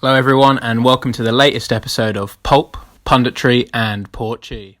Hello everyone and welcome to the latest episode of Pulp, Punditry and Porchy.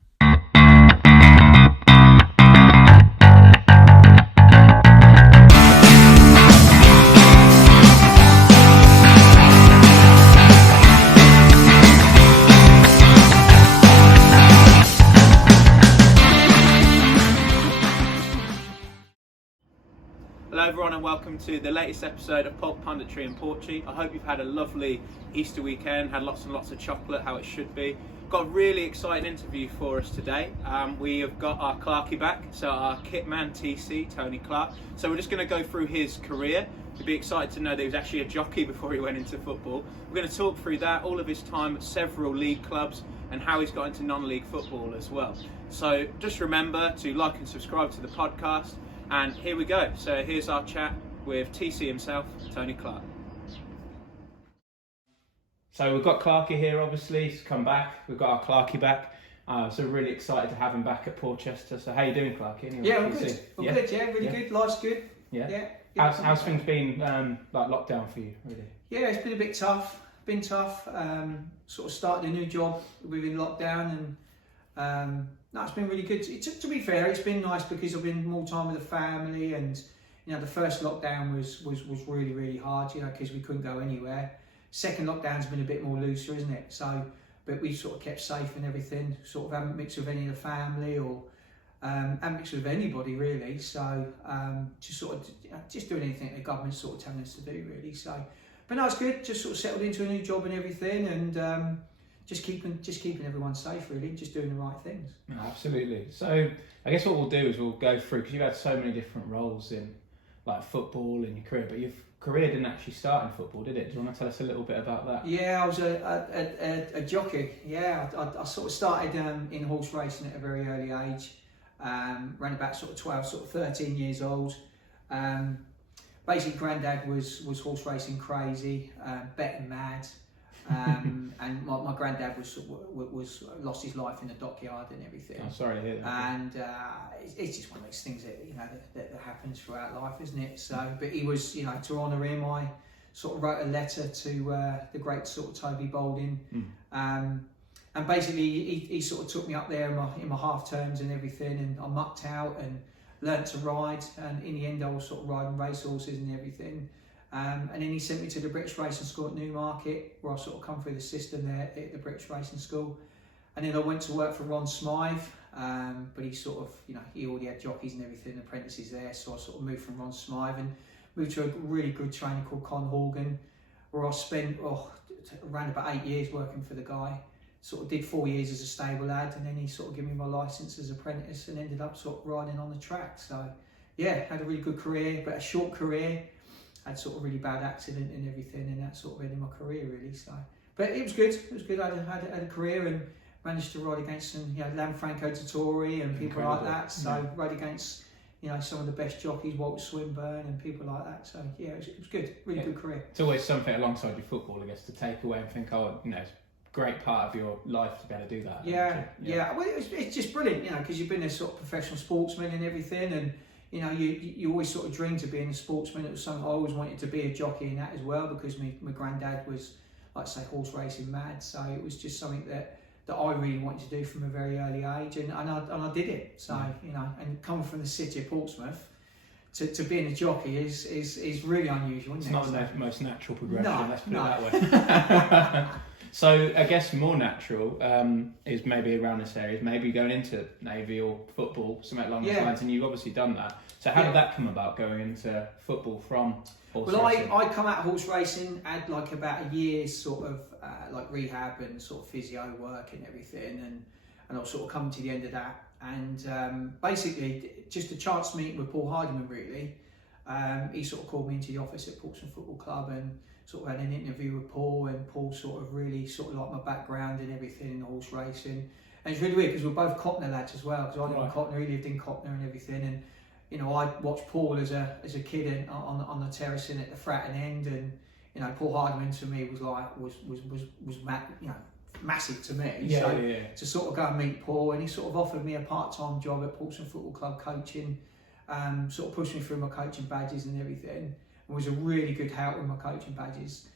Hello everyone and welcome to the latest episode of Pulp, Punditry and Porchy. I hope you've had a lovely Easter weekend, had lots and lots of chocolate, how it should be. Got a really exciting interview for us today. We have got our Clarkie back, so our kitman TC, Tony Clark. So we're just going to go through his career. You'll be excited to know that he was actually a jockey before he went into football. We're going to talk through that, all of his time at several league clubs and how he's got into non-league football as well. So just remember to like and subscribe to the podcast. And here we go. So here's our chat with TC himself, Tony Clark. So we've got Clarkie here, obviously. He's come back. We've got our Clarkie back. So we're really excited to have him back at Portchester. So how you doing, Clarkie? Anyway, yeah, I'm good. Really good. Life's good. Yeah. How's things been like lockdown for you, really? Yeah, it's been a bit tough. Sort of started a new job within lockdown, and no, it's been really good. To be fair, it's been nice because I've been more time with the family, and you know, the first lockdown was really, really hard, you know, because we couldn't go anywhere. Second lockdown's been a bit more looser, isn't it? So, but we sort of kept safe and everything. Sort of haven't mixed with any of the family or haven't mixed with anybody really. So, just sort of just doing anything the government's sort of telling us to do, really. So, but no, it's good. Just sort of settled into a new job and everything, and just keeping everyone safe, really, just doing the right things. Absolutely. So I guess what we'll do is we'll go through, because you've had so many different roles in like football in your career, but your career didn't actually start in football, did it? Do you want to tell us a little bit about that? Yeah, I was a jockey. Yeah, I sort of started in horse racing at a very early age. Ran about sort of 12, sort of 13 years old. Basically, Granddad was horse racing crazy, betting mad. And my granddad was lost his life in the dockyard and everything. I'm sorry to hear that. And it's just one of those things that, you know, that happens throughout life, isn't it? So, but he was, you know, to honour him, I sort of wrote a letter to the great sort of Toby Balding, and basically he sort of took me up there in my half terms and everything, and I mucked out and learnt to ride, and in the end I was sort of riding racehorses and everything. And then he sent me to the British Racing School at Newmarket, where I sort of come through the system there at the British Racing School. And then I went to work for Ron Smythe, but he sort of, you know, he already had jockeys and everything, apprentices there, so I sort of moved from Ron Smythe and moved to a really good trainer called Con Horgan, where I spent around about 8 years working for the guy. Sort of did 4 years as a stable lad, and then he sort of gave me my licence as apprentice and ended up sort of riding on the track. So yeah, had a really good career, but a short career. Had sort of really bad accident and everything, and that sort of ended my career really. So, but it was good. It was good. I had a career and managed to ride against some, you know, Lanfranco Tottori and people like that. So ride against, you know, some of the best jockeys, Walter Swinburne and people like that. So yeah, it was good. Really good career. It's always something alongside your football, I guess, to take away and think, oh, you know, it's a great part of your life to be able to do that. Yeah. Well, it's just brilliant, you know, because you've been a sort of professional sportsman and everything, and you know, you always sort of dreamed of being a sportsman. It was something I always wanted to be, a jockey in that as well, because my granddad was, like I say, horse racing mad. So it was just something that I really wanted to do from a very early age, and I did it. So you know, and coming from the city of Portsmouth to being a jockey is really unusual. It's not the most natural progression. Let's put it that way. So I guess more natural is maybe around this area, maybe going into Navy or football, something along those lines, and you've obviously done that. So how did that come about, going into football from horse racing? I come out of horse racing, had like about a year's sort of like rehab and sort of physio work and everything, and I was sort of coming to the end of that, and basically just a chance meeting with Paul Hardiman really. He sort of called me into the office at Portsmouth Football Club and sort of had an interview with Paul, and Paul sort of really sort of liked my background and everything in horse racing. And it's really weird because we're both Cottner lads as well, because I lived in Cottner, he lived in Cottner and everything. And you know, I watched Paul as a kid on the terrace in at the Fratton End, and you know, Paul Hardiman to me was massive to me. To sort of go and meet Paul, and he sort of offered me a part-time job at Portsmouth Football Club coaching, sort of pushed me through my coaching badges and everything. And was a really good help with my coaching badges.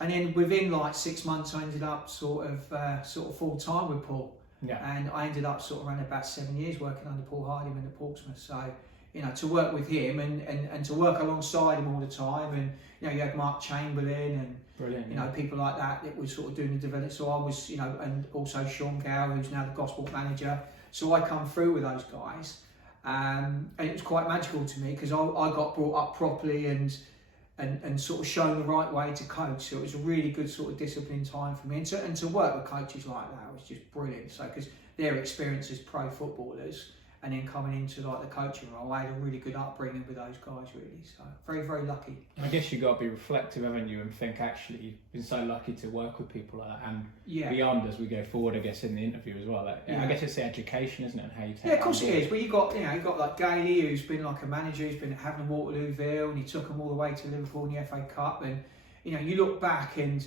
And then within like 6 months, I ended up sort of full time with Paul. Yeah. And I ended up sort of around about 7 years working under Paul Hardyman at Portsmouth. So, you know, to work with him and to work alongside him all the time, and you know, you had Mark Chamberlain and Brilliant, you know, people like that was sort of doing the development. So I was, you know, and also Sean Gow, who's now the Gosport manager. So I come through with those guys, and it was quite magical to me because I got brought up properly and sort of shown the right way to coach. So it was a really good sort of disciplined time for me, and to work with coaches like that was just brilliant. So because their experience as pro footballers, and then coming into like the coaching role, I had a really good upbringing with those guys, really. So very, very lucky. I guess you've got to be reflective, haven't you, and think actually you've been so lucky to work with people like that, and beyond as we go forward, I guess in the interview as well. Like, I guess it's the education, isn't it, and how you take it. Yeah, of course it is. Well, you got like Gailey, who's been like a manager, who's been at Havant Waterloo Vale, and he took them all the way to Liverpool in the FA Cup, and you know, you look back and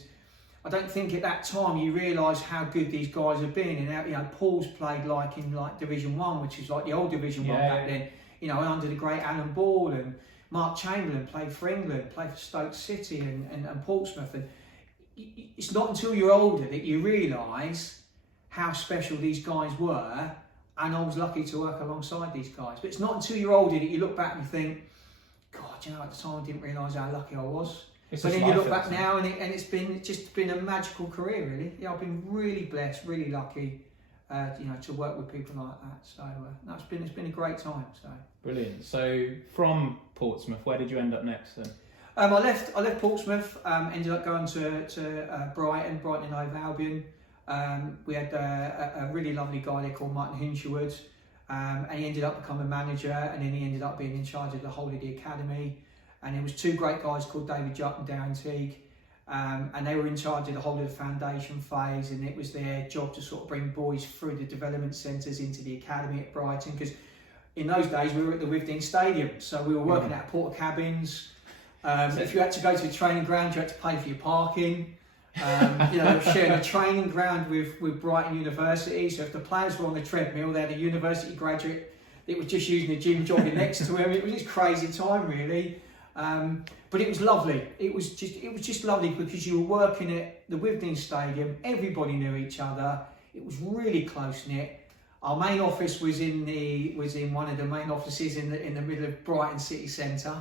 I don't think at that time you realise how good these guys have been, and how, you know, Paul's played like in like Division 1, which is like the old Division 1 back then, you know, under the great Alan Ball, and Mark Chamberlain played for England, played for Stoke City and Portsmouth, and it's not until you're older that you realise how special these guys were, and I was lucky to work alongside these guys. But it's not until you're older that you look back and you think, God, you know, at the time I didn't realise how lucky I was. But then you look back now, and it's been a magical career, really. Yeah, I've been really blessed, really lucky, you know, to work with people like that. So no, it's been a great time. So brilliant. So from Portsmouth, where did you end up next then? I left Portsmouth. Ended up going to Brighton and Hove Albion. We had a really lovely guy there called Martin Hinshelwood, and he ended up becoming a manager, and then he ended up being in charge of the whole of the academy. And there was two great guys called David Jupp and Darren Teague, and they were in charge of the whole of the foundation phase, and it was their job to sort of bring boys through the development centres into the academy at Brighton, because in those days we were at the Withdean Stadium, so we were working out of porta cabins. If you had to go to the training ground, you had to pay for your parking. You know, sharing a training ground with Brighton University, so if the players were on the treadmill, they had a university graduate that was just using the gym jogging next to him. It was just crazy time, really. But it was lovely. It was just lovely because you were working at the Withdean Stadium. Everybody knew each other. It was really close knit. Our main office was in one of the main offices in the middle of Brighton city centre.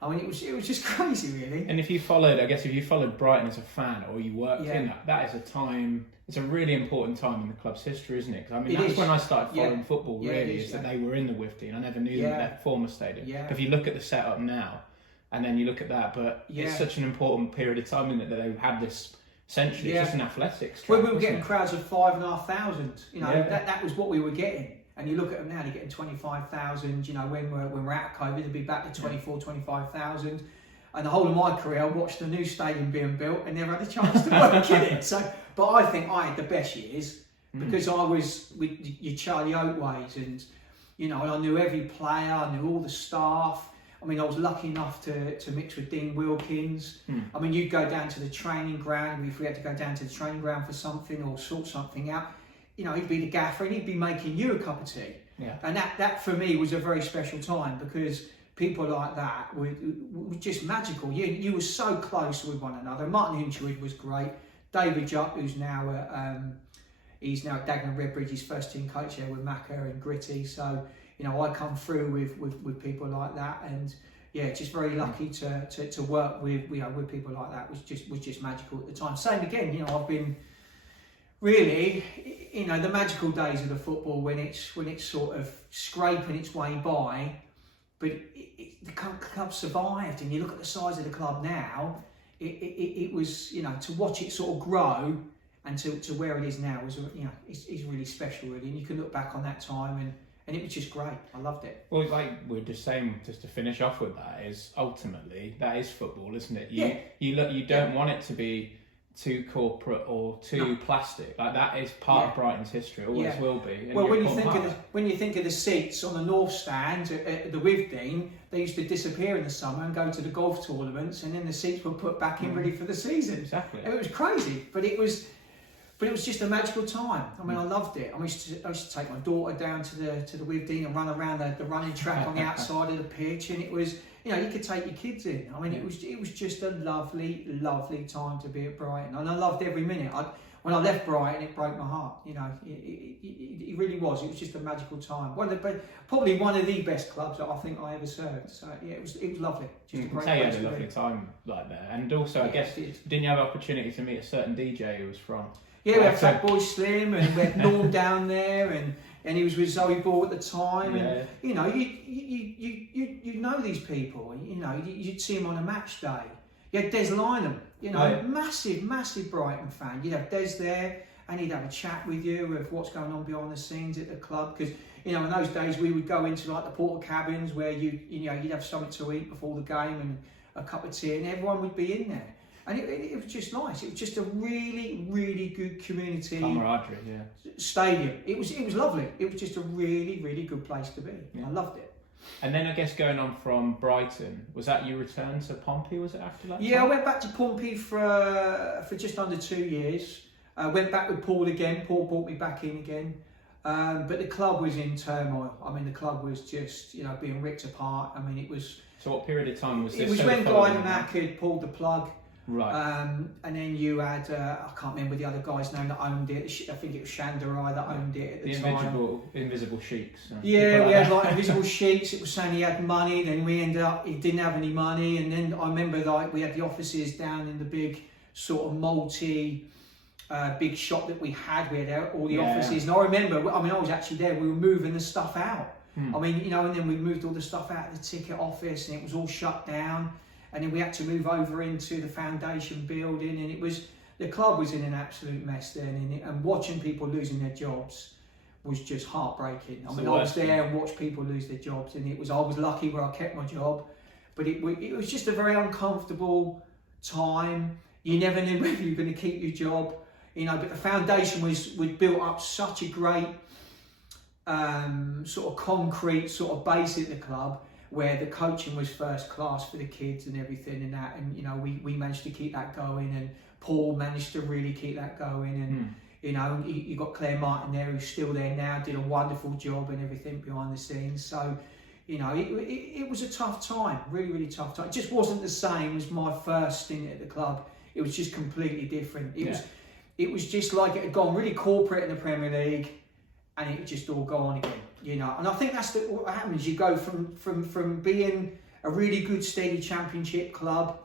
I mean, it was just crazy, really. And if you followed Brighton as a fan, or you worked in that is a time. It's a really important time in the club's history, isn't it? Because I mean, that's when I started following football. Really, is that they were in the Withdean. I never knew them at their former stadium. Yeah. If you look at the setup now, and then you look at that, but it's such an important period of time, isn't it, that they had this. Essentially, it's just an athletics track. Well, we were getting crowds of 5,500. You know, that was what we were getting. And you look at them now, they're getting 25,000. You know, when we're out of COVID, they'll be back to 25,000. And the whole of my career, I watched the new stadium being built and never had a chance to work in it. So, but I think I had the best years because I was with your Charlie Oatways, and you know, I knew every player, I knew all the staff. I mean, I was lucky enough to mix with Dean Wilkins. I mean, you'd go down to the training ground if we had to go down to the training ground for something or sort something out. You know, he'd be the gaffer and he'd be making you a cup of tea. Yeah. And that for me was a very special time because people like that were just magical. You were so close with one another. Martin Hinshelwood was great. David Jupp, who's now he's now at Dagenham Redbridge, his first team coach there with Macca and Gritty. So, you know, I come through with people like that, and just very lucky to work with with people like that was just magical at the time. Same again, you know, I've been really, you know, the magical days of the football when it's sort of scraping its way by, but the club survived, and you look at the size of the club now, it was, you know, to watch it sort of grow and to where it is now was, you know, is really special, really, and you can look back on that time and it was just great. I loved it. Well, like we're just saying, just to finish off with that, is ultimately that is football, isn't it? You don't want it to be too corporate or too plastic. Like that is part of Brighton's history. Always will be. And well, when you think of the seats on the North Stand at the Withdean, they used to disappear in the summer and go to the golf tournaments, and then the seats were put back in ready for the season. Exactly. And it was crazy, but it was just a magical time. I mean, I loved it. I used to take my daughter down to the Withdean and run around the running track on the outside of the pitch, and it was you could take your kids in. I mean, it was just a lovely, lovely time to be at Brighton, and I loved every minute. When I left Brighton, it broke my heart. It really was. It was just a magical time. Probably one of the best clubs that I think I ever served. So yeah, it was lovely. Just a great place. You had a to lovely be. time like there, and also I guess didn't you have opportunity to meet a certain DJ who was from? Yeah, we had Fatboy Slim, and we had Norm down there, and he was with Zoe Ball at the time. Yeah. And you know these people. You'd see them on a match day. You had Des Lynam, massive Brighton fan. You'd have Des there, and he'd have a chat with you of what's going on behind the scenes at the club. Because in those days we would go into like the porter cabins where you'd have something to eat before the game and a cup of tea, and everyone would be in there. And it was just nice. It was just a really, really good community. Camaraderie, yeah. Stadium. It was lovely. It was just a really, really good place to be. Yeah. I loved it. And then I guess going on from Brighton, was that your return to Pompey? Was it after that? Yeah, I went back to Pompey for just under 2 years. Went back with Paul again. Paul brought me back in again. But the club was in turmoil. I mean, the club was just being ripped apart. I mean, it was. So what period of time was this? It was when Guy Mack had pulled the plug. Right. And then you had, I can't remember the other guy's name that owned it. I think it was Shandarai that owned it at the time. Invisible Sheiks. Yeah, we had like Invisible Sheiks. It was saying he had money. Then we ended up, he didn't have any money. And then I remember we had the offices down in the big sort of big shop that we had. We had all the offices. And I remember, I was actually there. We were moving the stuff out. I mean, and then we moved all the stuff out of the ticket office, and it was all shut down. And then we had to move over into the foundation building, and the club was in an absolute mess then, and watching people losing their jobs was just heartbreaking. I was there and watched people lose their jobs, and I was lucky where I kept my job, but it was just a very uncomfortable time. You never knew whether you were going to keep your job, but the foundation was built up such a great sort of concrete sort of base at the club, where the coaching was first class for the kids and everything and that, and we managed to keep that going, and Paul managed to really keep that going, and you got Claire Martin there who's still there now, did a wonderful job and everything behind the scenes. So it was a tough time, really, really tough time. It just wasn't the same as my first stint at the club. It was just completely different. It was just like it had gone really corporate in the Premier League, and it just all gone again. And I think that's what happens. You go from being a really good, steady Championship club.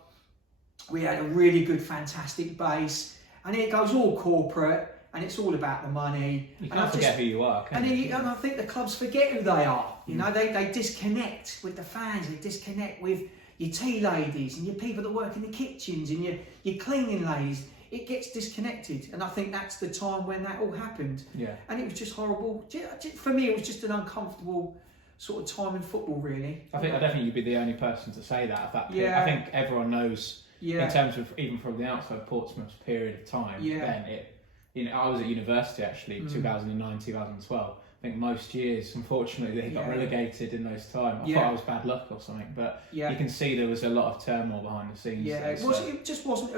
We had a really good, fantastic base, and it goes all corporate, and it's all about the money. You can't forget who you are, can you? And I think the clubs forget who they are. They disconnect with the fans. They disconnect with your tea ladies and your people that work in the kitchens and your cleaning ladies. It gets disconnected, and I think that's the time when that all happened. Yeah. And it was just horrible. For me, it was just an uncomfortable sort of time in football, really. I don't think you'd be the only person to say that at that point. Yeah. I think everyone knows, in terms of even from the outside Portsmouth's period of time, then I was at university actually, 2009, 2012. I think most years, unfortunately, they got relegated in those times. I thought I was bad luck or something, but you can see there was a lot of turmoil behind the scenes. Yeah, it just wasn't.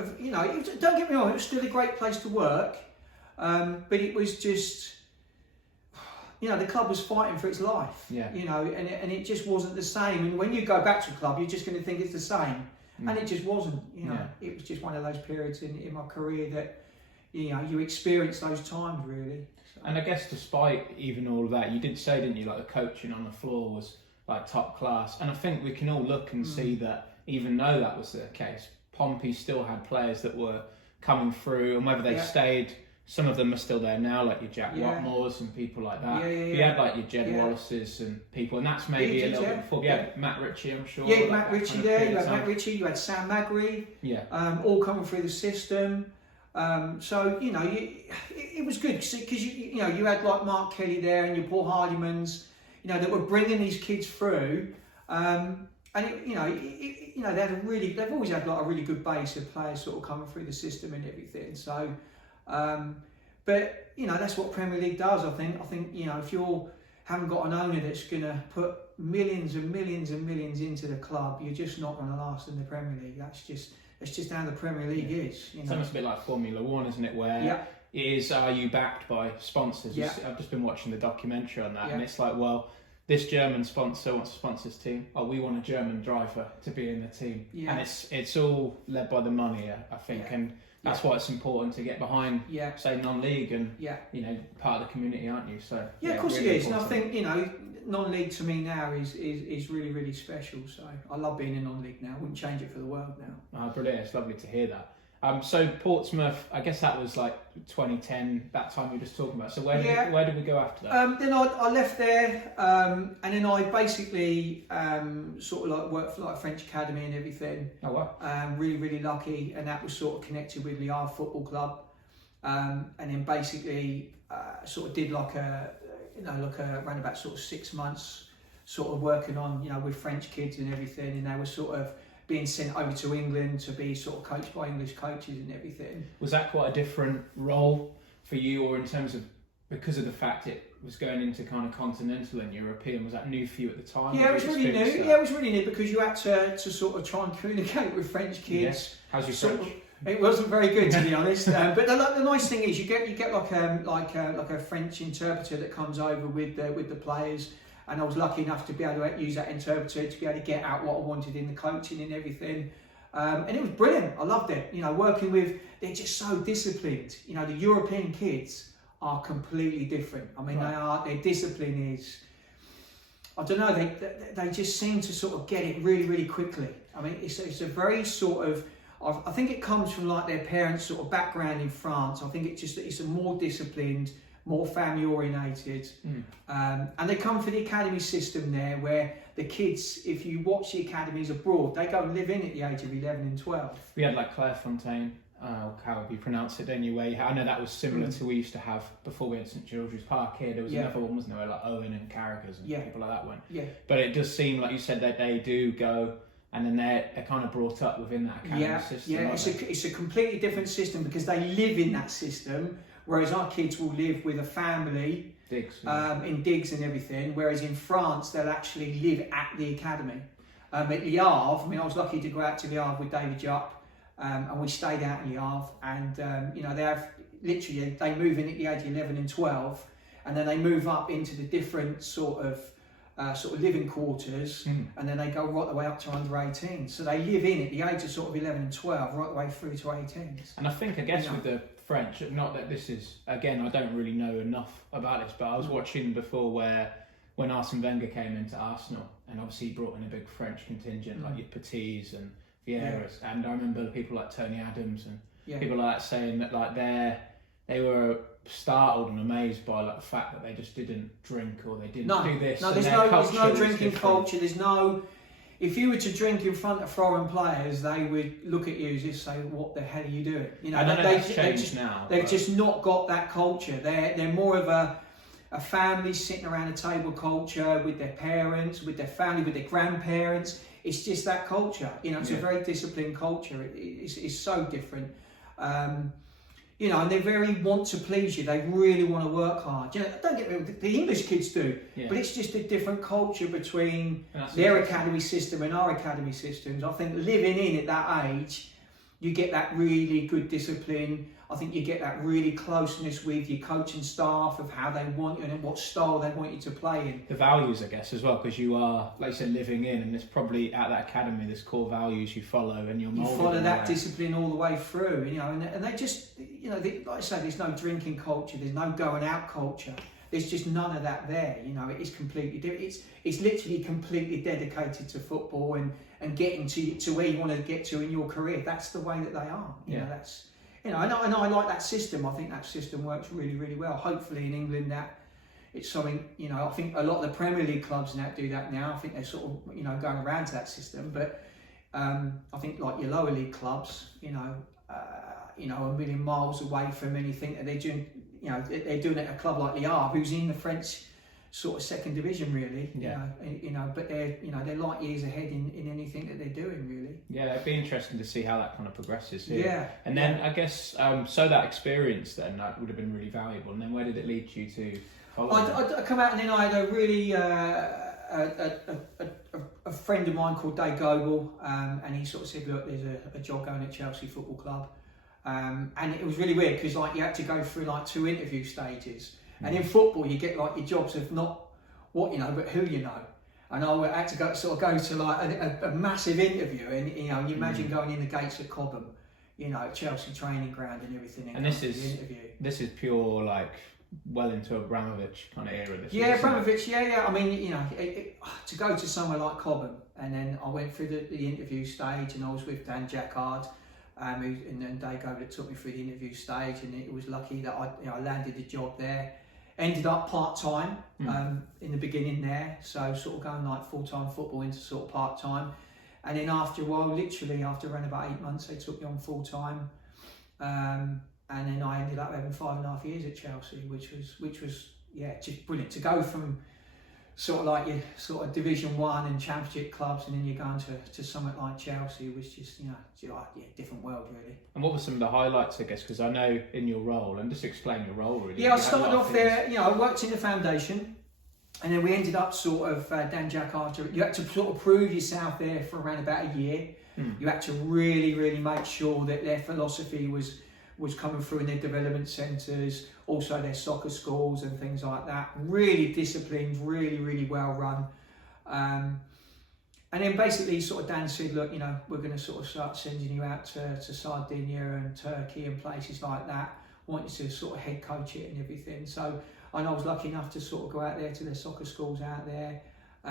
Don't get me wrong, it was still a great place to work, but it was just, the club was fighting for its life. Yeah. And it just wasn't the same. And when you go back to a club, you're just going to think it's the same, and it just wasn't. It was just one of those periods in my career that you experience those times really. And I guess despite even all of that, you did say, didn't you, like the coaching on the floor was like top class. And I think we can all look and see that even though that was the case, Pompey still had players that were coming through, and whether they stayed, some of them are still there now, like your Jack Watmores and people like that. You had like your Jed Wallaces and people, and that's maybe a little bit before. You had Matt Ritchie, I'm sure. Yeah, Matt Ritchie there, you had Matt Ritchie, you had Sam Magri, all coming through the system. So it was good because you had like Mark Kelly there and your Paul Hardymans, that were bringing these kids through, and they've always had like a really good base of players sort of coming through the system and everything. So, but that's what Premier League does. I think if you haven't got an owner that's going to put millions and millions and millions into the club, you're just not going to last in the Premier League. It's just how the Premier League is. It's almost a bit like Formula One, isn't it? Where are you backed by sponsors? I've just been watching the documentary on that, and it's like, well, this German sponsor wants to sponsor this team. Oh, we want a German driver to be in the team. Yeah. And it's all led by the money, I think. Yeah. And that's why it's important to get behind, Yeah. say, non-league and, Yeah. you know, part of the community, aren't you? So Yeah, of course really it is. And I important. think, you know, non-league to me now is really, really special. So I love being in non-league now. I wouldn't change it for the world now. Oh, brilliant. It's lovely to hear that. So Portsmouth, I guess that was like 2010, that time you were just talking about. So where did we go after that? Then I left there, and then I basically sort of like worked for like a French academy and everything. Oh, wow. Really, really lucky, and that was sort of connected with Le Havre Football Club. And then basically sort of did like around about sort of 6 months, sort of working on, you know, with French kids and everything, and they were sort of being sent over to England to be sort of coached by English coaches and everything. Was that quite a different role for you, or in terms of, because of the fact it was going into kind of continental and European, was that new for you at the time? Yeah, it was really new. Yeah, it was really new because you had to sort of try and communicate with French kids. Yes. How's your French? It wasn't very good, to be honest. But the nice thing is you get like a French interpreter that comes over with the players. And I was lucky enough to be able to use that interpreter to be able to get out what I wanted in the coaching and everything. And it was brilliant. I loved it. You know, working with, they're just so disciplined. You know, the European kids are completely different. I mean, their discipline is, I don't know, they just seem to sort of get it really, really quickly. I mean, it's a very sort of, I think it comes from like their parents' sort of background in France. I think it's a more disciplined, more family orientated, and they come for the academy system there, where the kids, if you watch the academies abroad, they go and live in at the age of 11 and 12. We had like Clairefontaine, however you pronounce it anyway. I know that was similar to we used to have before we had St George's Park here. There was another one, wasn't there, like Owen and Carragher's and people like that went. Yeah. But it does seem, like you said, that they do go, and then they're kind of brought up within that academy system. Yeah, it's a completely different system because they live in that system. Whereas our kids will live with a family in digs and everything, whereas in France they'll actually live at the academy. At Le Havre, I mean, I was lucky to go out to Le Havre with David Jupp, and we stayed out in Le Havre, and you know, they have literally, they move in at the age of 11 and 12, and then they move up into the different sort of living quarters, and then they go right the way up to under 18. So they live in at the age of sort of 11 and 12, right the way through to 18. And I think, I guess, with the French, not that this is, again, I don't really know enough about this, but I was watching before when Arsene Wenger came into Arsenal, and obviously he brought in a big French contingent, like your Petits and Vieiras, and I remember people like Tony Adams and people like that saying that like they were startled and amazed by like the fact that they just didn't drink or they didn't do this. No, there's no drinking culture. There's no. If you were to drink in front of foreign players, they would look at you as if say, "What the hell are you doing?" You know, that's changed now. They've just not got that culture. They're more of a family sitting around a table culture with their parents, with their family, with their grandparents. It's just that culture. You know, it's a very disciplined culture. It's so different. You know, and they very want to please you. They really want to work hard. You know, don't get me wrong, the English kids do, but it's just a different culture between their academy system and our academy systems. I think living in at that age, you get that really good discipline. I think you get that really closeness with your coaching staff of how they want you and what style they want you to play in. The values, I guess, as well, because you are, like you said, living in, and there's probably at that academy, there's core values you follow, and you're molded. You follow that discipline all the way through, you know, and they just, you know, like I say, there's no drinking culture, there's no going out culture. There's just none of that there, you know. It is completely different. It's literally completely dedicated to football and getting to where you want to get to in your career. That's the way that they are. You know, that's. You know, and I like that system. I think that system works really, really well. Hopefully in England that it's something, you know, I think a lot of the Premier League clubs now do that now. I think they're sort of, you know, going around to that system. But I think like your lower league clubs, you know, a million miles away from anything that they're doing, you know, they're doing it at a club like Le Havre, who's in the French sort of second division really, you know, but they're light years ahead in anything that they're doing really. Yeah, it'd be interesting to see how that kind of progresses here. Yeah. And then I guess, so that experience then, that would have been really valuable. And then where did it lead you to follow? I come out and then I had a really, a friend of mine called Dave Goebel, and he sort of said, look, there's a job going at Chelsea Football Club. And it was really weird because like you had to go through like 2 interview stages. And in football, you get like your jobs of not what you know, but who you know. And I had to go to like a massive interview, and you know, you imagine going in the gates of Cobham, you know, Chelsea training ground and everything. And this is pure like well into Abramovich kind of era. Yeah, Abramovich. Yeah. I mean, you know, to go to somewhere like Cobham, and then I went through the interview stage, and I was with Dan Jackard, and then Dago that took me through the interview stage, and it was lucky that I landed the job there. Ended up part-time in the beginning there, so sort of going like full-time football into sort of part-time, and then after a while, literally after around about 8 months, they took me on full-time, and then I ended up having 5.5 years at Chelsea, which was just brilliant to go from sort of like your sort of Division 1 and Championship clubs, and then you're going to something like Chelsea, which just different world really. And what were some of the highlights, I guess, because I know in your role, and just explain your role really. Yeah, I started off there, you know, I worked in the foundation, and then we ended up sort of, Dan Jackard, you had to sort of prove yourself there for around about a year. You had to really make sure that their philosophy was coming through in their development centres, also their soccer schools and things like that. Really disciplined, really well run. And then basically sort of Dan said, look, you know, we're going to sort of start sending you out to Sardinia and Turkey and places like that. I want you to sort of head coach it and everything. So I was lucky enough to sort of go out there to their soccer schools out there,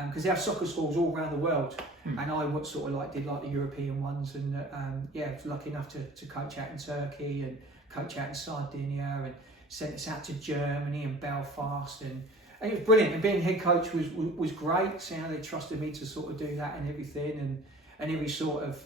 because they have soccer schools all around the world. And I sort of did the European ones, and was lucky enough to coach out in Turkey and coach out in Sardinia, and sent us out to Germany and Belfast, and it was brilliant. And being head coach was great. So, you know, they trusted me to sort of do that and everything, and every sort of,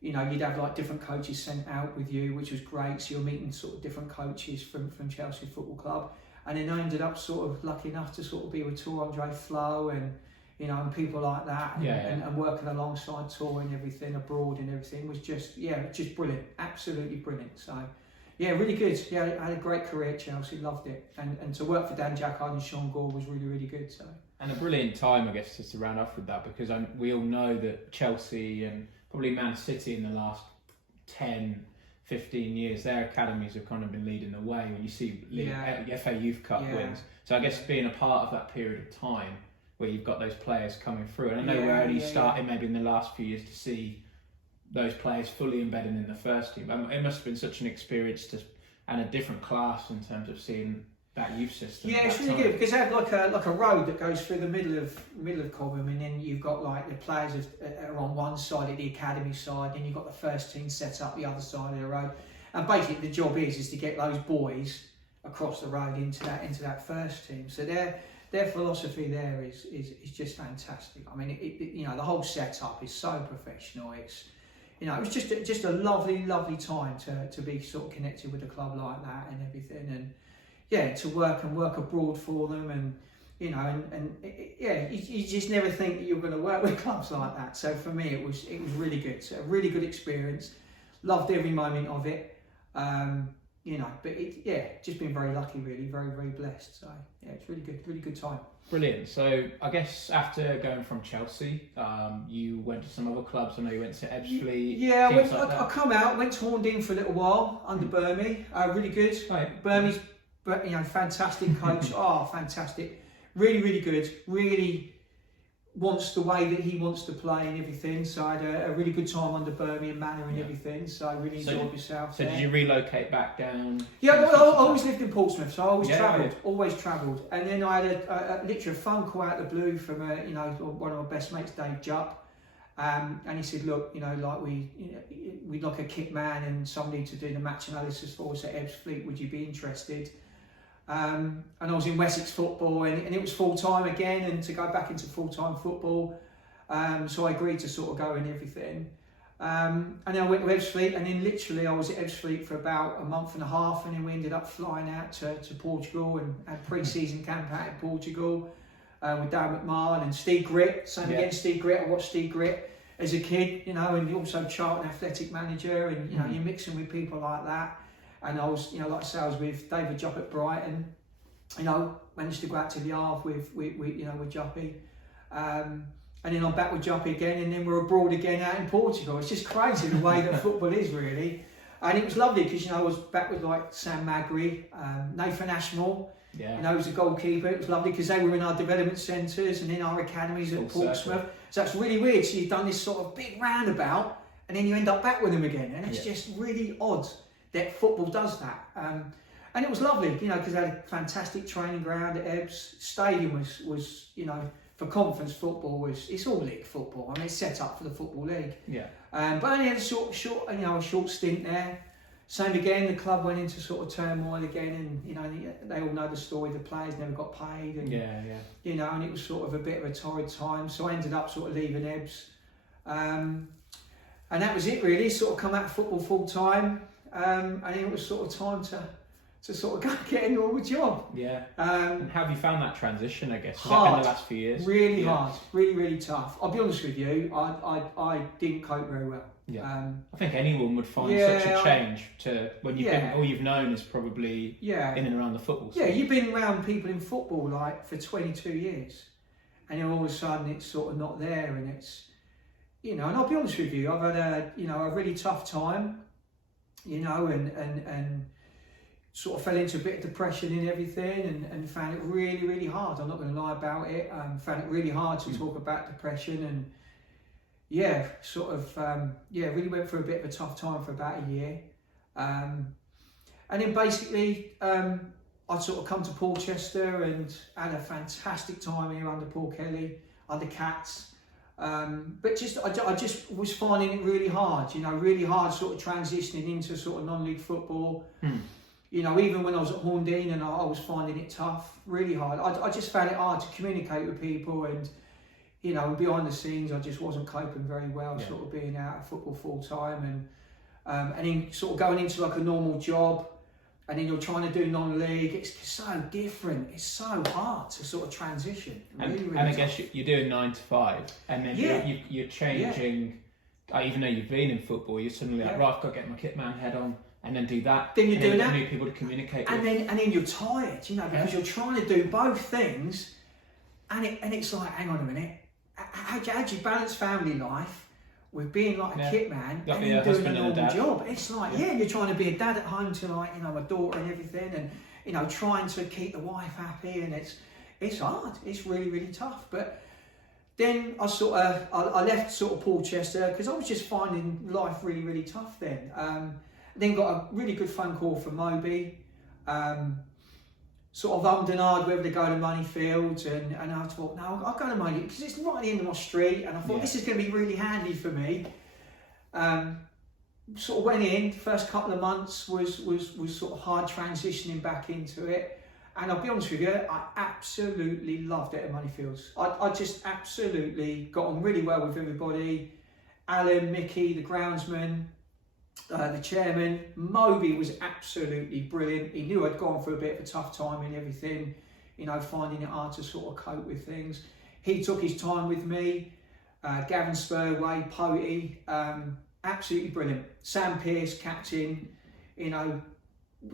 you know, you'd have like different coaches sent out with you, which was great. So you're meeting sort of different coaches from Chelsea Football Club, and then I ended up sort of lucky enough to sort of be with Tor Andre Flo and, you know, and people like that, and working alongside Tor and everything abroad and everything was just brilliant, absolutely brilliant. So yeah, really good. Yeah, I had a great career at Chelsea, loved it, and to work for Dan Jackard and Sean Gore was really good. So. And a brilliant time, I guess, just to round off with that, because we all know that Chelsea and probably Man City in the last 10, 15 years, their academies have kind of been leading the way when you see FA Youth Cup wins. So I guess being a part of that period of time where you've got those players coming through, and I know we're only starting maybe in the last few years to see those players fully embedded in the first team. It must have been such an experience and a different class in terms of seeing that youth system. Yeah, it's really good because they have like a road that goes through the middle of Cobham, and then you've got like the players are on one side of the academy side, and you've got the first team set up the other side of the road. And basically, the job is to get those boys across the road into that first team. So their philosophy there is just fantastic. I mean, you know, the whole setup is so professional. It's, you know, it was just a lovely time to be sort of connected with a club like that and everything, and yeah, to work abroad for them, and you know, you just never think that you're going to work with clubs like that. So for me, it was really good. So a really good experience. Loved every moment of it. You know, but just been very lucky, really, very blessed. So yeah, it's really good time. Brilliant. So I guess after going from Chelsea, you went to some other clubs. I know you went to Ebbsfleet. Yeah, I come out, went to Horndon for a little while under Burmy. Really good. Right. Burmy's, you know, fantastic coach. Fantastic. Really good. Really wants the way that he wants to play and everything. So I had a really good time under Burmy and Manor and everything. So I really enjoyed myself. So did you relocate back down? Yeah, well, I always lived in Portsmouth, so I always travelled. And then I had literally a phone call out of the blue from one of my best mates, Dave Jupp. And he said, look, you know, like we'd like a kit man and somebody to do the match analysis for us at Ebbsfleet. Would you be interested? And I was in Wessex football, and it was full time again, and to go back into full time football, so I agreed to sort of go and everything. And then I went to Ebbsfleet, and then literally I was at Ebbsfleet for about a month and a half, and then we ended up flying out to Portugal and had pre-season camp out in Portugal with Darren McMahon and Steve Gritt. Steve Gritt. I watched Steve Gritt as a kid, you know, and also Charlton athletic manager, and you know, you're mixing with people like that. And I was, you know, like I say, I was with David Jupp at Brighton. You know, managed to go out to the Arve with Juppy. And then I'm back with Juppy again, and then we're abroad again out in Portugal. It's just crazy the way that football is, really. And it was lovely because, I was back with like Sam Magri, Nathan Ashmore. Yeah. He was a goalkeeper. It was lovely because they were in our development centres and in our academies at Portsmouth. So that's really weird. So you've done this sort of big roundabout and then you end up back with them again. And it's just really odd that football does that. And it was lovely, because they had a fantastic training ground at Ebbs. Stadium was for conference football, it's all league football. I mean, it's set up for the Football League. Yeah. But I only had a short stint there. Same again, the club went into sort of turmoil again, and they all know the story. The players never got paid, and and it was sort of a bit of a torrid time. So I ended up sort of leaving Ebbs, and that was it really. Sort of come out of football full time, and it was sort of time to sort of go get a normal job. Yeah. And how have you found that transition, I guess? Has hard. that been the last few years? Really hard. Really, really tough. I'll be honest with you, I didn't cope very well. Yeah. I think anyone would find such a change to when you've been, all you've known is probably in and around the football scene. Yeah, you've been around people in football like for 22 years, and then all of a sudden it's sort of not there, and it's, and I'll be honest with you, I've had a really tough time, and sort of fell into a bit of depression and everything, and found it really, really hard. I'm not going to lie about it. Found it really hard to talk about depression, and really went through a bit of a tough time for about a year. And then basically, I'd sort of come to Portchester and had a fantastic time here under Paul Kelly, under Cats. But I just was finding it really hard, really hard sort of transitioning into sort of non-league football. Even when I was at Horndean, and I was finding it tough, really hard. I just found it hard to communicate with people, and behind the scenes, I just wasn't coping very well, sort of being out of football full time, and then sort of going into like a normal job, and then you're trying to do non-league. It's so different. It's so hard to sort of transition. Really, really and I tough. guess you're doing 9 to 5, and then you're changing. Even though you've been in football, you're suddenly like, right, I've got to get my kit man head on. And then do that. Then you're doing that. New people to communicate with. And then you're tired, because you're trying to do both things, and it's like, hang on a minute, how do you balance family life with being like a kit man and then doing a normal job? It's like, you're trying to be a dad at home to like, my daughter and everything, and trying to keep the wife happy, and it's hard. It's really, really tough. But then I left sort of Portchester because I was just finding life really, really tough then. Then got a really good phone call from Moby, sort of ummed and ahed whether to go to Moneyfield, and I thought, no, I'll go to Moneyfield because it's right at the end of my street, and I thought this is going to be really handy for me. Sort of went in. First couple of months was sort of hard transitioning back into it, and I'll be honest with you, I absolutely loved it at Moneyfields. I just absolutely got on really well with everybody. Alan, Mickey, the groundsman, the chairman. Moby was absolutely brilliant. He knew I'd gone through a bit of a tough time and everything, finding it hard to sort of cope with things. He took his time with me. Gavin Spurway, Potey, absolutely brilliant. Sam Pearce, captain,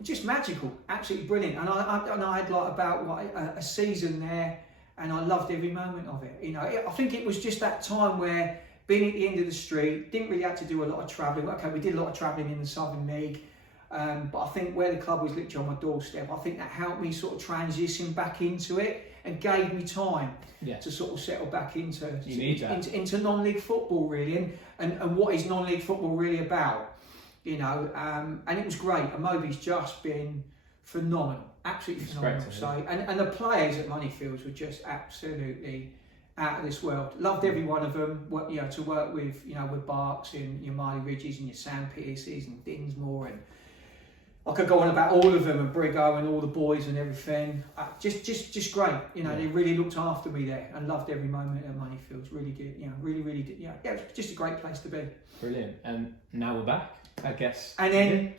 just magical, absolutely brilliant. And I had like about a season there, and I loved every moment of it. I think it was just that time where, being at the end of the street, didn't really have to do a lot of travelling. Okay, we did a lot of travelling in the Southern League, but I think where the club was literally on my doorstep, I think that helped me sort of transition back into it and gave me time to sort of settle back into non-league football really, and what is non-league football really about, and it was great. And Moby's just been phenomenal, absolutely phenomenal. So, and the players at Moneyfields were just absolutely out of this world. Loved every one of them. To work with, with Barks and your Marley Ridges and your Sam Pearces and Dinsmore, and I could go on about all of them, and Brigo and all the boys and everything. Just great. They really looked after me there, and loved every moment at Moneyfields. Really good. Really, really did. It was just a great place to be. Brilliant. And now we're back, I guess. And then,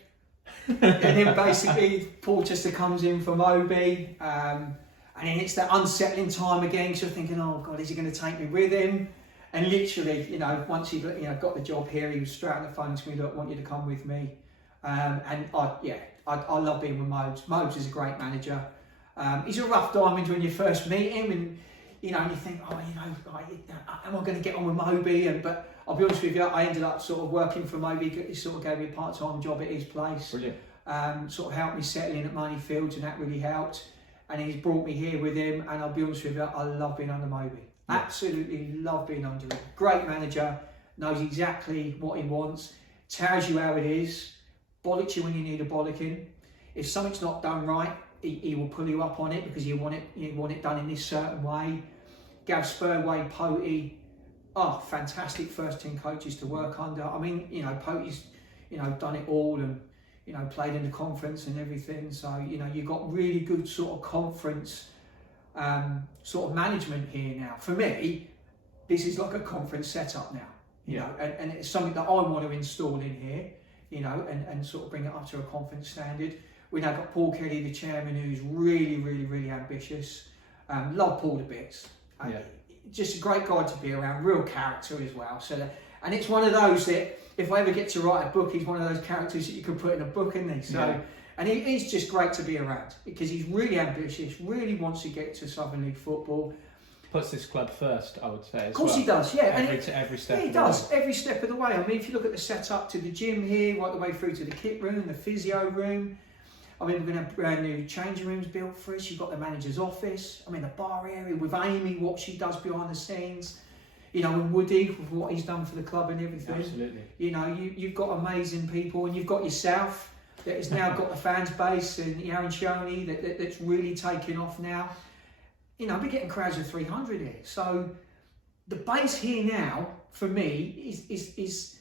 and then basically Portchester comes in for Moby. And then it's that unsettling time again, because you're thinking, oh God, is he going to take me with him? And literally, once he got the job here, he was straight on the phone to me, look, I want you to come with me. And I love being with Mobes. Mobes is a great manager. He's a rough diamond when you first meet him, and you think, oh, am I going to get on with Moby? But I'll be honest with you, I ended up sort of working for Moby. He sort of gave me a part-time job at his place. Brilliant. Sort of helped me settle in at Moneyfields, and that really helped. And he's brought me here with him, and I'll be honest with you, I love being under Moby. Yeah. Absolutely love being under him. Great manager, knows exactly what he wants, tells you how it is, bollocks you when you need a bollocking. If something's not done right, he will pull you up on it because you want it done in this certain way. Gav Spurway, Potey, fantastic first team coaches to work under. I mean, Potey's, done it all and, played in the conference and everything. So, you've got really good sort of conference sort of management here now. For me, this is like a conference setup now, you know, and it's something that I want to install in here, and sort of bring it up to a conference standard. We now got Paul Kelly, the chairman, who's really, really, really ambitious. Love Paul to bits. Just a great guy to be around, real character as well. And it's one of those that if I ever get to write a book, he's one of those characters that you could put in a book, isn't he? And he's just great to be around because he's really ambitious, really wants to get to Southern League football. Puts this club first, I would say. Of course he does, yeah. Every step. Yeah, he does, every step of the way. I mean, if you look at the setup to the gym here, right the way through to the kit room, the physio room. I mean, we're going to have brand new changing rooms built for us. You've got the manager's office. I mean, the bar area with Amy, what she does behind the scenes. And Woody, with what he's done for the club and everything. Absolutely. You've got amazing people, and you've got yourself that has now got the fans base, and Aaron Shoney that's really taken off now. We're getting crowds of 300 here. So the base here now, for me, is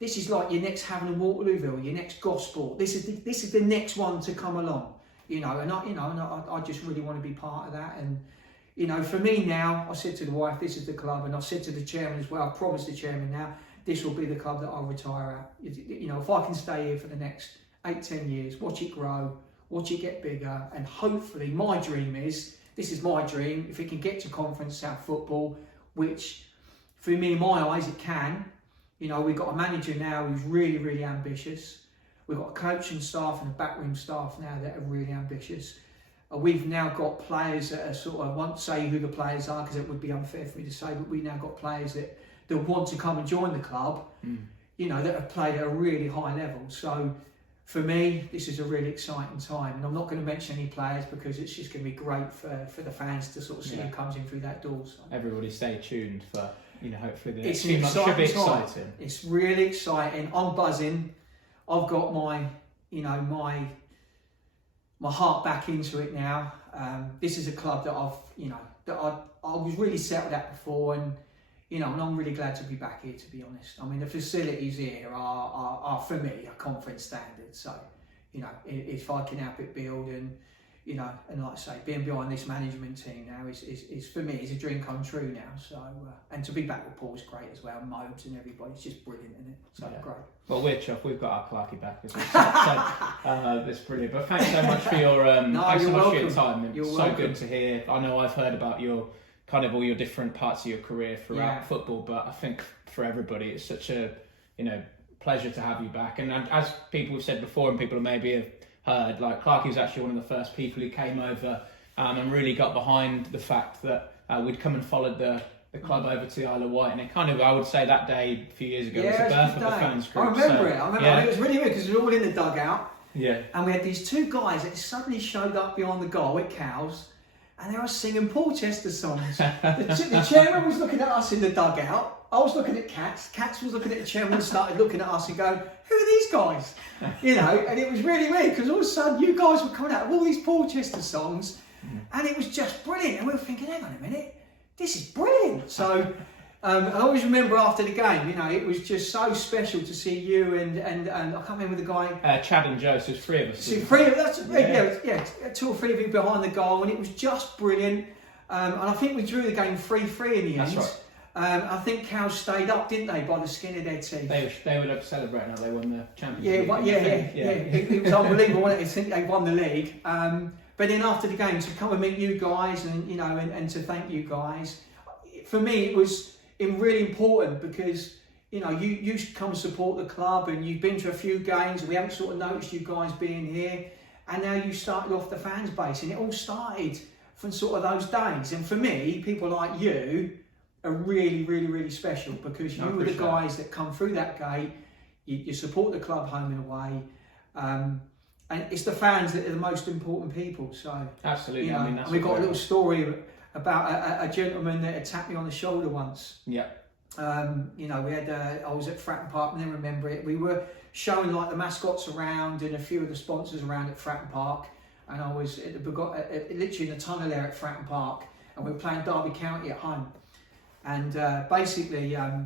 this is like your next Havant and Waterlooville, your next Gosport. This is the next one to come along, and I just really want to be part of that. And for me now, I said to the wife, this is the club, and I've said to the chairman as well. I promised the chairman now, this will be the club that I'll retire at. If I can stay here for the next 8-10 years, watch it grow, watch it get bigger, and hopefully my dream is, this is my dream, if it can get to Conference South football, which for me, in my eyes, it can. We've got a manager now who's really, really ambitious. We've got a coaching staff and a backroom staff now that are really ambitious. We've now got players that are sort of, I won't say who the players are because it would be unfair for me to say, but we've now got players that want to come and join the club, that have played at a really high level. So for me, this is a really exciting time. And I'm not going to mention any players because it's just going to be great for the fans to sort of see who comes in through that door. So. Everybody stay tuned for, hopefully the next few months should be exciting. It's really exciting. I'm buzzing. I've got my heart back into it now. This is a club that I was really settled at before, and and I'm really glad to be back here, to be honest. I mean, the facilities here are for me a conference standard. So, if I can help it build, and and like I say, being behind this management team now is for me is a dream come true now. So, and to be back with Paul is great as well, Mobes and everybody. It's just brilliant, isn't it? So great. Well, we're chuffed. We've got our Clarky back as well. That's brilliant. But thanks so much for your thanks so much for your time. It's so good to hear. I know I've heard about your kind of all your different parts of your career throughout football, but I think for everybody it's such a pleasure to have you back. And as people have said before, and people maybe have heard, like Clarky was actually one of the first people who came over and really got behind the fact that we'd come and followed the club over to the Isle of Wight, and it kind of, I would say that day a few years ago was the birth of the fans group. I remember it. It was really weird because we were all in the dugout, and we had these two guys that suddenly showed up behind the goal at Cows, and they were singing Portchester songs. The chairman was looking at us in the dugout. I was looking at Cats. Cats was looking at the chairman and started looking at us and going, who are these guys? And it was really weird because all of a sudden you guys were coming out with all these Portchester songs, and it was just brilliant. And we were thinking, hang on a minute, this is brilliant. So I always remember after the game, it was just so special to see you and I can't remember the guy. Chad and Joe, so there's three of us. So three of us, two or three of you behind the goal, and it was just brilliant. And I think we drew the game 3-3 in the end. That's right. I think Cows stayed up, didn't they, by the skin of their teeth? They would have celebrated how they won the championship. It was unbelievable, wasn't it? I think they won the league. But then after the game, to come and meet you guys and and to thank you guys, for me it was really important because you come support the club and you've been to a few games and we haven't sort of noticed you guys being here, and now you started off the fans base, and it all started from sort of those days. And for me, people like you are really, really, really special, because you were the guys that come through that gate. You support the club home and away, and it's the fans that are the most important people. So absolutely, I mean, that's we've got a little story about a gentleman that had tapped me on the shoulder once. Yeah. We had I was at Fratton Park, and I remember it. We were showing like the mascots around and a few of the sponsors around at Fratton Park, and I was literally in the tunnel there at Fratton Park, and we were playing Derby County at home, and basically I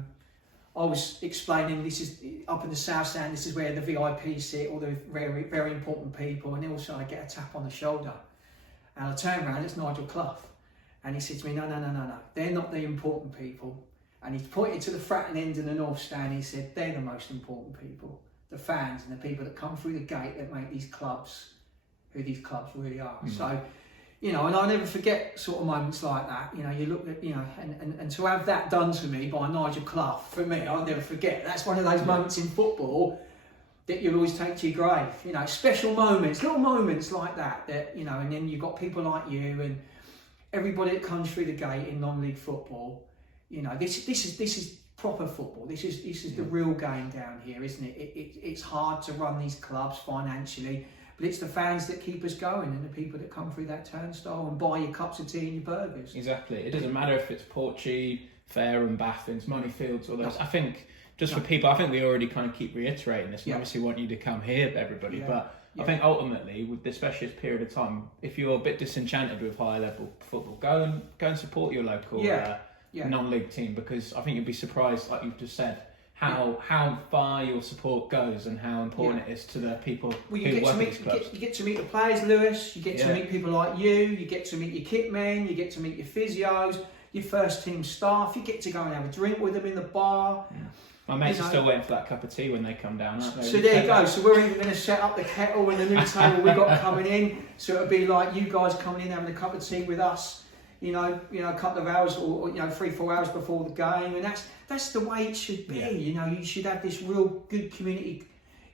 was explaining, this is up in the South Stand, this is where the VIP sit, all the very, very important people, and also I get a tap on the shoulder, and I turn around, it's Nigel Clough, and he said to me, no, they're not the important people. And he pointed to the Fratton end and the North Stand. He said, they're the most important people, the fans and the people that come through the gate that make these clubs who these clubs really are. So, and I'll never forget sort of moments like that. You look at, and to have that done to me by Nigel Clough, for me, I'll never forget. That's one of those moments in football that you'll always take to your grave. Special moments, little moments like that, and then you've got people like you and everybody that comes through the gate in non-league football. This is proper football. This is the real game down here, isn't it? It's hard to run these clubs financially, but it's the fans that keep us going, and the people that come through that turnstile and buy your cups of tea and your burgers. Exactly. It doesn't matter if it's Portchester, Fareham, Bathins, Moneyfields, or those. I think just for people, I think we already kind of keep reiterating this. We obviously want you to come here, everybody, but I think ultimately, with this specialist period of time, if you're a bit disenchanted with higher level football, go and support your local. Non-league team, because I think you'd be surprised, like you've just said, how far your support goes and how important it is to the people who work at these clubs. You get to meet the players, Lewis. You get to meet people like you. You get to meet your kit men. You get to meet your physios, your first team staff. You get to go and have a drink with them in the bar. Yeah. My mates are still waiting for that cup of tea when they come down, aren't they? So there you go. So we're even going to set up the kettle and the new table we got coming in. So it'll be like you guys coming in having a cup of tea with us. A couple of hours or 3-4 hours before the game, and that's the way it should be. You should have this real good community,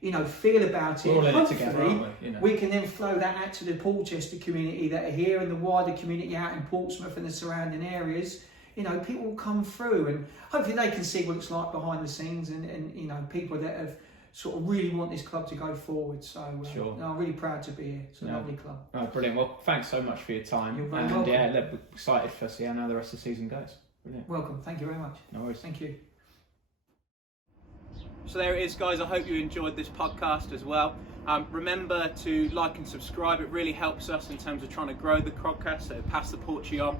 feel about it. We're all in hopefully, it together, aren't we? We can then flow that out to the Portchester community that are here and the wider community out in Portsmouth and the surrounding areas. People will come through, and hopefully they can see what it's like behind the scenes, and people that have sort of really want this club to go forward. So I'm really proud to be here. It's a lovely club. Oh, brilliant. Well, thanks so much for your time. You're very welcome. We're excited to see how the rest of the season goes. Brilliant. Welcome. Thank you very much. No worries. Thank you. So there it is, guys. I hope you enjoyed this podcast as well. Remember to like and subscribe. It really helps us in terms of trying to grow the podcast, so pass the Porchy on.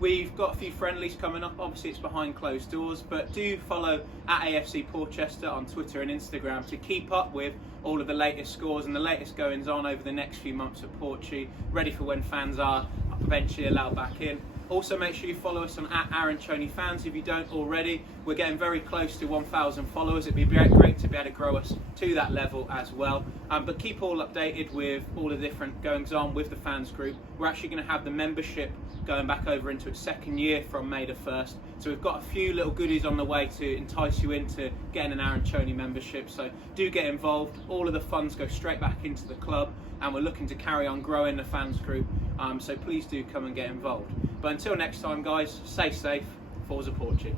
We've got a few friendlies coming up. Obviously, it's behind closed doors, but do follow at AFC Portchester on Twitter and Instagram to keep up with all of the latest scores and the latest goings on over the next few months at Porchy, ready for when fans are eventually allowed back in. Also, make sure you follow us on @AaronChoney if you don't already. We're getting very close to 1,000 followers. It'd be great to be able to grow us to that level as well. But keep all updated with all the different goings on with the fans group. We're actually going to have the membership going back over into its second year from May the 1st. So we've got a few little goodies on the way to entice you into getting an Aaron Choney membership. So do get involved. All of the funds go straight back into the club, and we're looking to carry on growing the fans group. So please do come and get involved. But until next time, guys, stay safe. Forza Porchy.